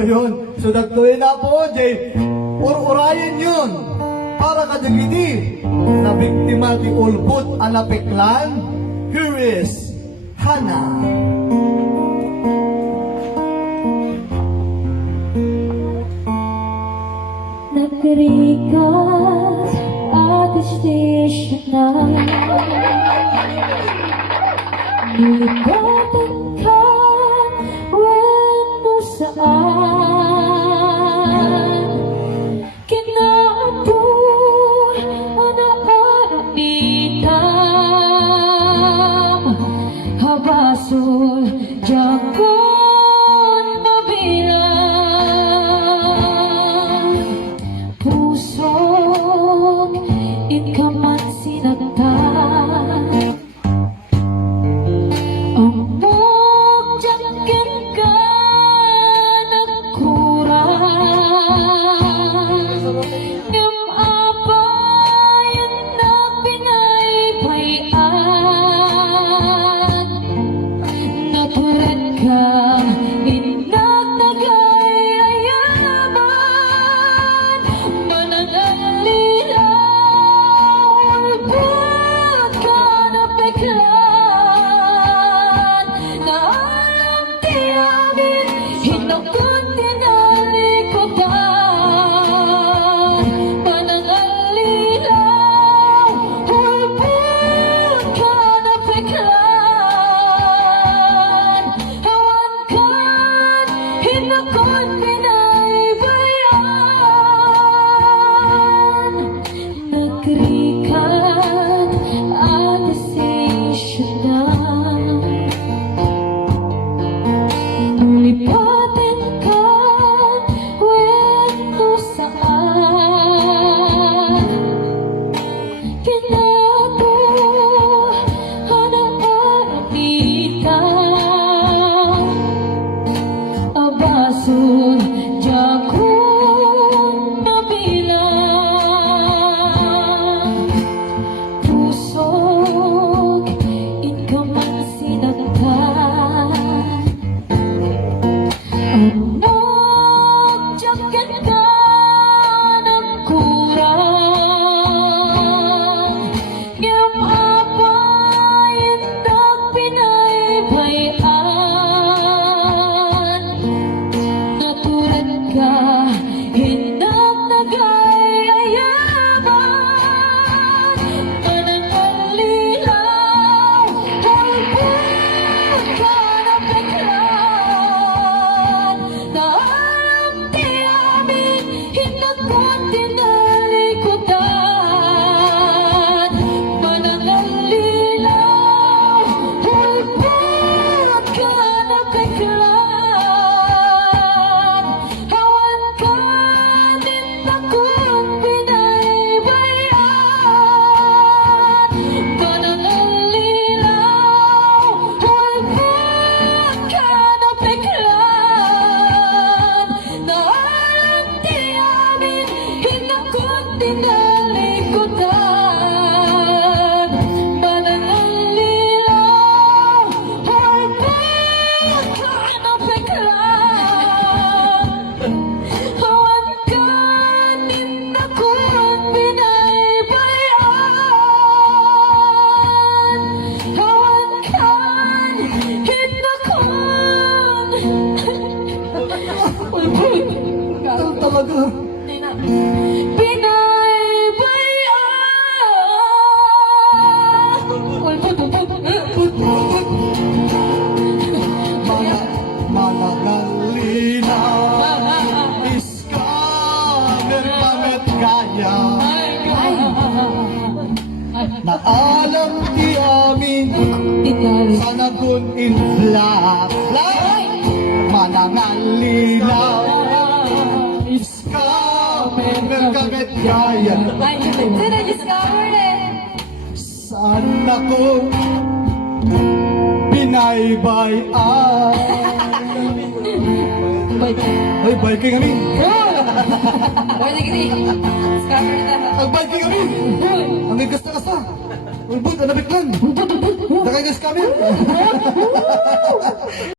Ayun, so nagtuloy na po, Jay. Urayin yun. Para kadagiti na biktima ti Ulbod ang Napeklan, here is Hana. Nagkarikat at istisya na nilipatan ka weno saan kinaato anaaranitam habasol jagon mabilang pusok ikaman sinagtan amok jagan ka nagkurang ngam apayan na pinaypayan naturan ka inagtagay ayaman mananalilaw ulbod ka napeklan na alam tiyamin hinukot tinalikotan mananalilaw ulbod ka napeklan hawan kan hinukot pinaybayan nagrikat at desisyonan lulipatin ka weno saan kinato hanaaramitan abasol jagon mabilang pusok ikaman sinagtan amok jagan ka nagkurang ngam apayan na pinaybayan naturan ka hinagtagay ayaman mananalilaw ulbod ka napeklan na alam tiyamin hinagkot tinalikotan mananalilaw ulbod ka napeklan hawan ka din akong pinaybayan mananalilaw ulbod ka napeklan na alam tiyamin hinakot tinalikotan mananalilaw ulbod ka napeklan hawan ka din akong pinaybayan hawan ka din akong ulbod Ito talaga. Mananalinaw, iskaner pangit kaya, na alam di amin, sana kun inflap. Mananalinaw, iskaner pangit kaya, saan ako binaybayan. Ay, biking kami. Pwede gini. Discover na. Ang-biking kami. Ang igas na kasa. Ulbod, ang Napeklan. Nakagas kami.